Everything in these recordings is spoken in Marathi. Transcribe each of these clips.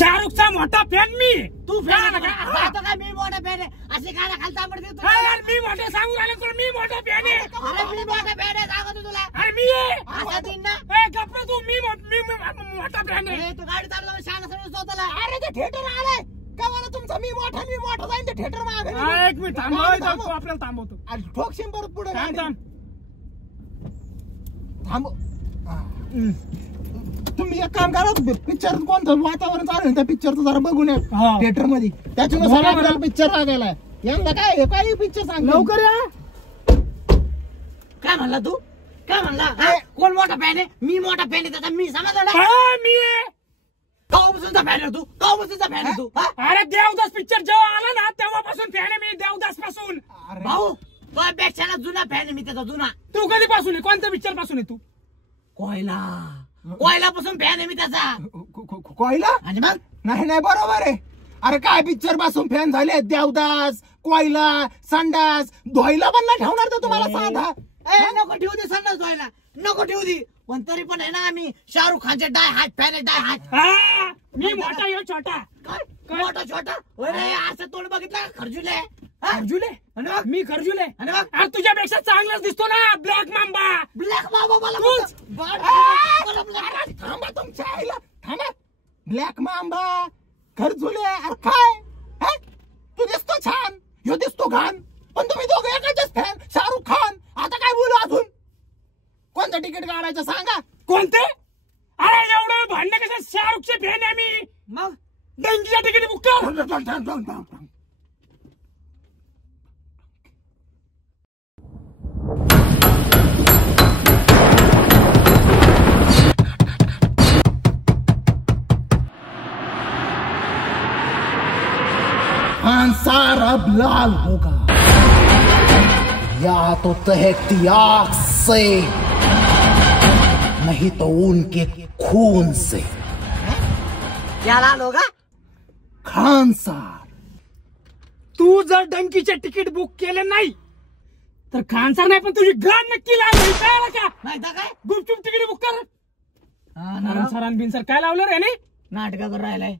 शाहरुखचा मोठा फॅन मी. तू फॅन का? मी मोठा फॅन आहे असे काय खालता पडते तू? यार मी मोठं सांगू राहिलो तुला, मी मोठा फॅन आहे. अरे मी मोठा फॅन आहे सांगतो तुला. अरे मी असा दिन ना गप्प तू, मी मोठा फॅन आहे. तू गाडी चालवला शाळा समजतो स्वतःला. अरे ते थिएटर आलंय का मला तुमचा मी मोठा जाईन ते थिएटर मागे. एक मिनिट थांबव, आपल्याला थांबवतो. अरे ठोकशील परत पुढे. थांब. तुम्ही एक काम करा, पिक्चर कोणतं वातावरण चालू आहे त्या पिक्चरचं जरा बघून या थिएटर मध्ये. त्याच्यानुसार आपल्याला पिक्चर लागायला. यंदा काय पिक्चर सांग लवकर या. काय म्हणला तू? काय म्हणला? कोण मोठा फॅन आहे? मी मोठा फॅन आहे त्याचा. मी समजलं ना. मी आहे. कवापासूनचा फॅन आहे तू? कवापासूनचा फॅन आहे तू? अरे देवदास पिक्चर जेव्हा आला ना तेव्हापासून फॅन आहे मी, देवदास पासून. भाऊ तो पेक्षा जुना फॅन आहे मी त्याचा, जुना. तू कधीपासून आहे? कोणत्या पिक्चर पासून आहे तू? कोयलापासून फॅन आहे मी त्याचा. कोयला? आणि मग नाही बरोबर आहे. अरे काय पिक्चर पासून फॅन झाले? देवदास, कोयला, संडास धुवायला पण नाही ठेवणार तर तुम्हाला सांगा. नको ठेवू दे संडास धुवायला, नको ठेवू दे. पण तरी पण आहे ना आम्ही शाहरुख खानचे डाय हार्ट फॅन आहे, डाय हार्ट. मी मोठा यो छोटा. काय मोठा छोटा? असं तोंड बघितलं खर्जुले. खर्जुले? मी खर्जुले. अरे तुझ्यापेक्षा चांगलाच दिसतो ना ब्लॅक मांबा. ब्लॅक मांबा मला थांबा तुमच्या आईला. थांबा. Black mamba Kharjule. अरे काय तू दिसतो छान, ह्यो दिसतो घाण, पण तुम्ही दोघं एकाच फॅन शाहरुख खान. आता काय बोलू अजून? कोणतं तिकीट काढायचं सांगा. कोणते? अरे एवढं भांडण कसं? शाहरुखचे फॅन आहे मी. मग डंकीच्या तिकीट बुक कर. खानसार अब लाल होगा या तो तहकती आग से, नहीं तो उनके खून से. क्या लाल होगा? खानसार. तू जर डंकीचे तिकीट बुक केले नाही तर खानसार नाही, पण तुझी गाड नक्की लागली. कळलं का? नाही तर काय? गुपचूप तिकीट बुक कर. खानसार बिनसर काय लावलं रे? नाही नाटक कर राहिलाय.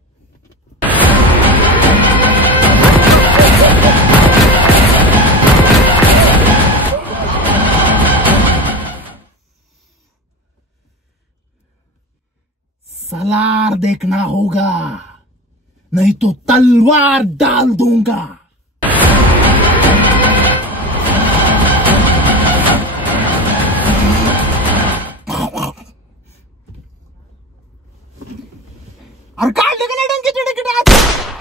सलार देखना होगा, नहीं तो तलवार डाल दूंगा. अरे काढले का नाही डंकीची तिकीट आज?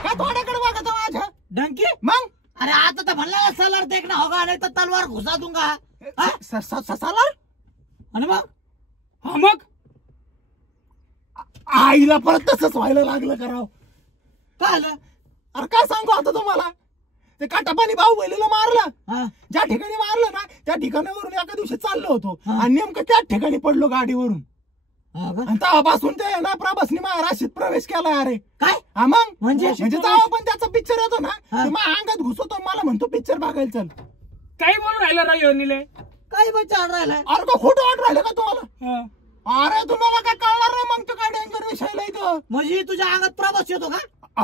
काय थोड्याकडे बघा तो माझ्या डंकी? मग अरे आता तर म्हणला सलार देखना होगा, नाही तर तलवार घुसा दूंगा. सलार. आणि मग हा मग आईला परत तसंच व्हायला लागलं करावं. काय आलं? अरे काय सांगू आता तुम्हाला. ते काटापानी बाहुबलीला मारलं. ज्या ठिकाणी मारलं ना त्या ठिकाणावरून एका दिवशी चाललो होतो आणि नेमकं त्याच ठिकाणी पडलो गाडीवरून. आणि तेव्हापासून ते ना प्रभासनी महाराष्ट्रात प्रवेश केला. अरे काय? हा मग म्हणजे जेव्हा पण त्याचा पिक्चर येतो ना माझ्या अंगात घुसतो, मला म्हणतो पिक्चर बघायला चल. काही बोलून राहिलं राहिलो निले. काही बच्चा राहिलाय. अरे का खोटं वाट राहिलं का तुम्हाला? अरे तुम्हाला काय कळणार नाही मग. तो काय डेंजर विषयला इथं. म्हणजे तुझ्या अंगात प्रवास येतो का?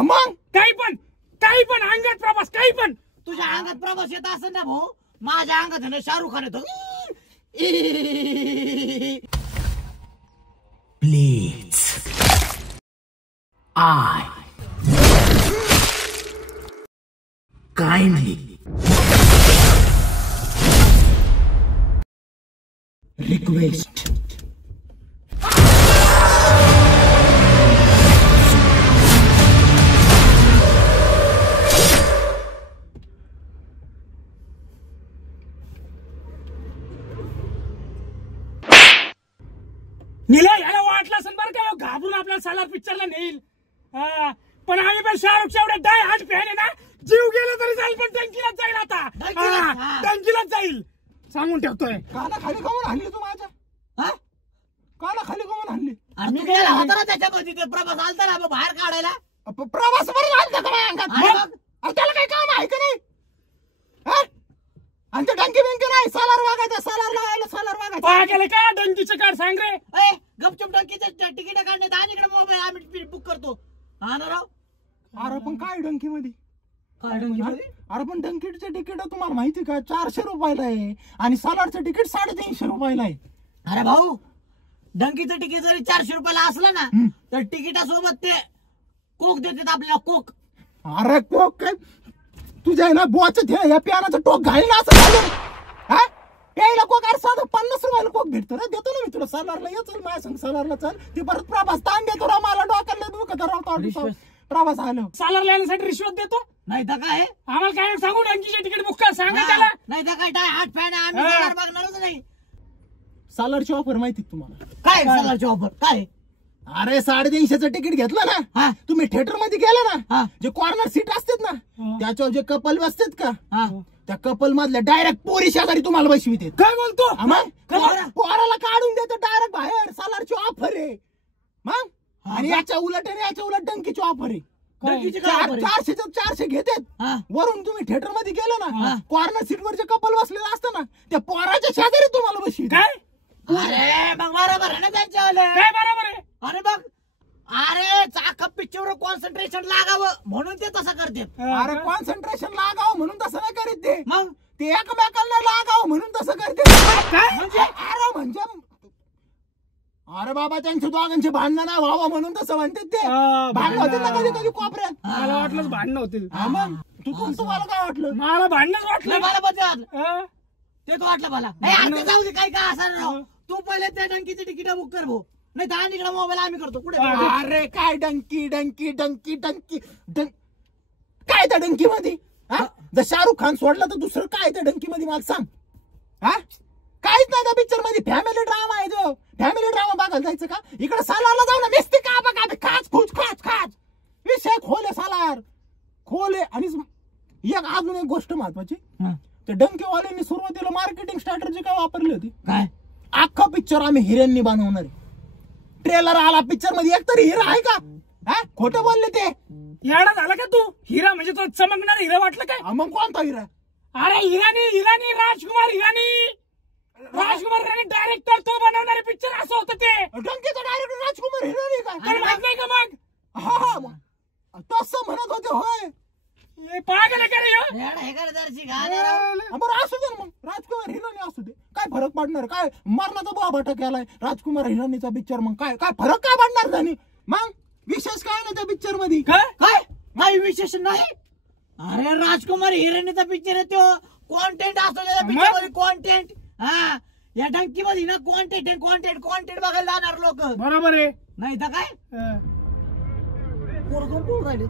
मग काही पण अंगात प्रवास, काही पण. तुझ्या अंगात प्रवास येत असं ना भाऊ, माझ्या अंगात आहे ना शाहरुख खान येतो. प्लीज I kindly request निले याला वाटलं असेल बरं का घाबरून आपल्याला सालार पिक्चरला नेईल. पण आम्ही पण शाहरुखच्या एवढे डाय हार्ट फॅन आहे ना, जीव गेला तरी जाईल पण डंकीलाच जाईल. आता डंकीलाच जाईल सांगून ठेवतोय. काना खाली कमून आणली तू माझ्या? काना खाली कमून आणली? मी गेला होता ना त्याच्यामध्ये, ते प्रवास आलता ना बाहेर काढायला. प्रवास बरं झालता का माझ्या अंगात? त्याला काही काम आहे का नाही? आणि ते डंकी बिंकी नाही, सालार वागायचं, सालार लावायला सालार वागायचं. गेले का डंकीचं कार्ड सांग रे. गपचूप डंकीचे तिकीट काढणे आणि इकडे मोबाईल आम्ही बुक करतो. हा ना राव. अरे पण काय डंकी मध्ये काय डंकीमध्ये? अरे पण डंकीचं तिकीट तुम्हाला माहिती का 400 रुपयाला आहे आणि सालारचं तिकीट 350 रुपयाला आहे. अरे भाऊ, डंकीचं तिकीट जरी 400 रुपयाला असलं ना तर तिकिटासोबत ते कोक देतात आपल्याला, कोक. अरे कोक काय तुझ्या ना बोच या पियानाचं टोक घालीन असं झालं. हा यायला कोक अरे साधं 50 रुपयाला कोक भेटतो ना, देतो ना मी तुला. सालारला ये, चल माझ्या संग सालारला चल. ते परत प्रभास ताण देतो राव मला, डोक्याला दुखत राव प्रभास आलं. सालार येण्यासाठी रिश्वत देतो. नाही तर काय, आम्हाला काय सांगू डंकीचे तिकीट बुक कर, सांगा त्याला. नाही तर काय टाय हात फॅन आम्ही सालार बघणारच नाही. सालारची ऑफर माहिती का तुम्हाला? काय सालारची ऑफर काय? अरे 350चं तिकीट घेतलं हा. ना तुम्ही थिएटर मध्ये गेला हा. ना, जे कॉर्नर सीट असतात ना त्याच्यावर जे कपल बसतात का, हा. त्या कपल मधल्या डायरेक्ट पोरी शेजारी तुम्हाला बसविते. काय बोलतो? पोराला काढून देतो डायरेक्ट बाहेर. सालारची ऑफर आहे मग. आणि याच्या उलट आणि याच्या उलट डंकीची ऑफर आहे. डंकीची काय offer आहे? 400 घेतात. हा. वरून तुम्ही थिएटर मध्ये गेला ना, कॉर्नर सीट वर जे कपल बसलेलं असतं ना त्या पोराच्या शेजारी तुम्हाला बसवी. काय? अरे मग बरोबर आहे ना त्यांच्यावाले. काय बरोबर आहे? अरे बघ, अरे चाक पिक्चर कॉन्सन्ट्रेशन लागावं म्हणून ते तसं करतात. अरे कॉन्सन्ट्रेशन लागावं म्हणून तसं नाही करीत ते. मग ते एकमेकांना लागावं म्हणून तसं करते. काय? अरे म्हणजे अरे बाबा त्यांच्या दोघांचे भांडणं नाही व्हावं म्हणून तसं म्हणतात ते. भांडणं होते ना कधी कधी कोपऱ्यात. मला वाटलंच भांडणं होते. हा मग तुम्हाला काय वाटलं? मला भांडणच वाटलं. मला बघ हा? ते तो वाटलं मला. नाही, आता जाऊ दे, काय काय असं राव. तू पहिले त्या डंकीचे तिकीट बुक कर भाऊ, नाही तर आणि इकडे मोबाईल आम्ही करतो. कुठे अरे काय डंकी डंकी डंकी डंकी काय त्या डंकी मध्ये? जर शाहरुख खान सोडला तर दुसरं काय त्या डंकी मध्ये मला सांग. हा काहीच नाही त्या पिक्चर मध्ये. फॅमिली ड्रामा आहे जो. फॅमिली ड्रामा बघायला जायचं का? इकडे सालारला जाऊ ना, नुसते का बघा खाच खुच खाच खाच. विषय खोले सालार खोले. आणि एक अजून एक गोष्ट महत्वाची, त्या डंकीवाल्यांनी सुरुवातीला मार्केटिंग स्ट्रॅटेजी काय वापरली होती? काय? अख्खा पिक्चर आम्ही हिऱ्यांनी बनवणार. ट्रेलर आला पिक्चर मध्ये, एकतरी हिरा आहे का? हा खोटं बोलले ते. येडा झाला का तू? हिरा म्हणजे तो चमकणारा हिरा वाटलं काय? मग कोणता हिरा? अरे हिरानी राजकुमार हिरानी डायरेक्टर, तो बनवणारे पिक्चर असं होतं ते. डंकीचा डायरेक्टर राजकुमार हिरानी काय? तर माहित नाही का मग? हा तसं म्हणत होते होय. पागल आहे का रे ह्यो? हे कर दर्शी गाणं. बरं असू दे मग, राजकुमार हिरानी असू दे, काय फरक पडणार? काय मरणाचा बाबाटा केलाय राजकुमार हिरानीचा पिक्चर, मग काय काय फरक काय पडणार त्याने? मग विशेष काय ना त्या पिक्चर मध्ये? काय? काय काही विशेष नाही. अरे राजकुमार हिरानीचा पिक्चर आहे तो. कॉन्टेंट असतो त्या पिक्चर मध्ये, कॉन्टेंट. हा या डंकी मध्ये ना कॉन्टेंट बघायला जाणार लोक. बरोबर आहे. नाही तर काय पोरं राहिले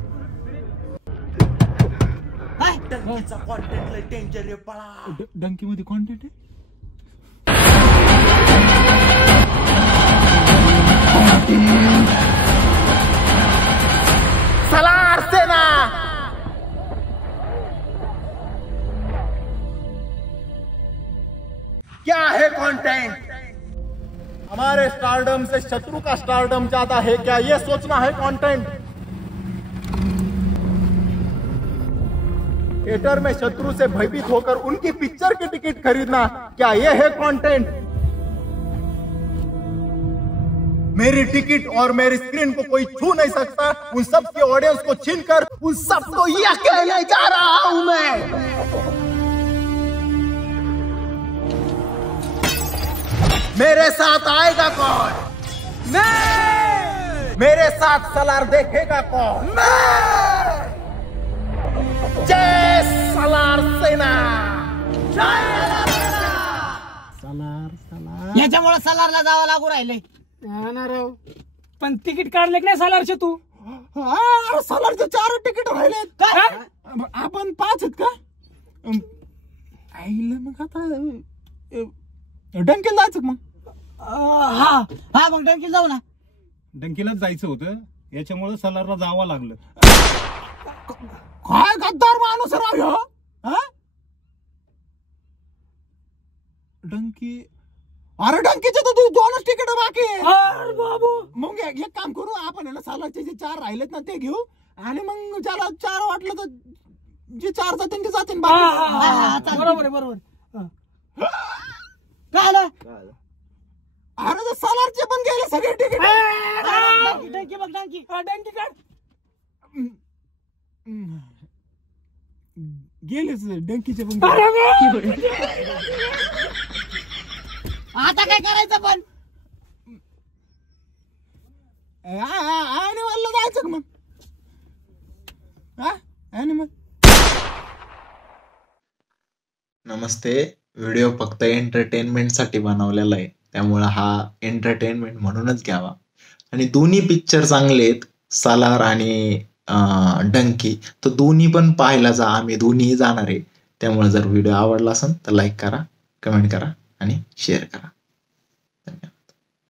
काय? डंकीचा कॉन्टेंट लय डेंजर आहे पळा. डंकी मध्ये कॉन्टेंट आहे. सलार सेना क्या है कंटेंट? हमारे स्टारडम से शत्रु का स्टारडम चाहता है क्या, ये सोचना है कंटेंट. थिएटर में शत्रु से भयभीत होकर उनकी पिक्चर की टिकट खरीदना, क्या ये है कंटेंट? मेरी टिकट और मेरी स्क्रीन को कोई छू नहीं सकता. उन सब के ऑडियंस को छीनकर उन सबको यह कहने जा रहा हूं मैं, मेरे साथ आएगा कौन? मैं. मेरे साथ सलार देखेगा कौन? मैं. जय सलार सेना. सलार. याच्यामुळे सलारला जावं लागू राहिले. ना राव, पण तिकीट काढले की नाही सालारचे तू? सलारचे 4 तिकीट राहिलेत. काय? आपण 5 आहेत का? आईला मग आता डंकीला जायचं मग. हा मग डंकी जाऊ ना. डंकीलाच जायचं होतं, याच्यामुळे सलारला जावं लागलं. काय गद्दार माणूस राव ह्यो. डंकी. अरे डंकीचे तर 2च तिकीट बाकी आहे. अरे बाबू, मग एक काम करू आपण, ना सालारचे जे 4 राहिलेत ना ते घेऊ, आणि मग ज्याला 4 वाटलं तर जे 4 जातील ते जातील. बरोबर आहे, बरोबर. काय आलं? अरे सलारचे पण गेले सगळे तिकीट. डंकी बघ, डंकी डंकी काढ. गेलेच डंकीचे पण आता काय करायचं पण ॲनिमलला जायचं का मग हा ॲनिमल. नमस्ते. व्हिडिओ फक्त एंटरटेनमेंटसाठी बनवलेला आहे, त्यामुळे हा एंटरटेनमेंट म्हणूनच घ्यावा. आणि दोन्ही पिक्चर चांगले आहेत, सालार आणि डंकी. तर दोन्ही पण पाहायला जा, आम्ही दोन्हीही जाणार आहे. त्यामुळे जर व्हिडिओ आवडला असेल तर लाईक करा, कमेंट करा आणि शेअर करा.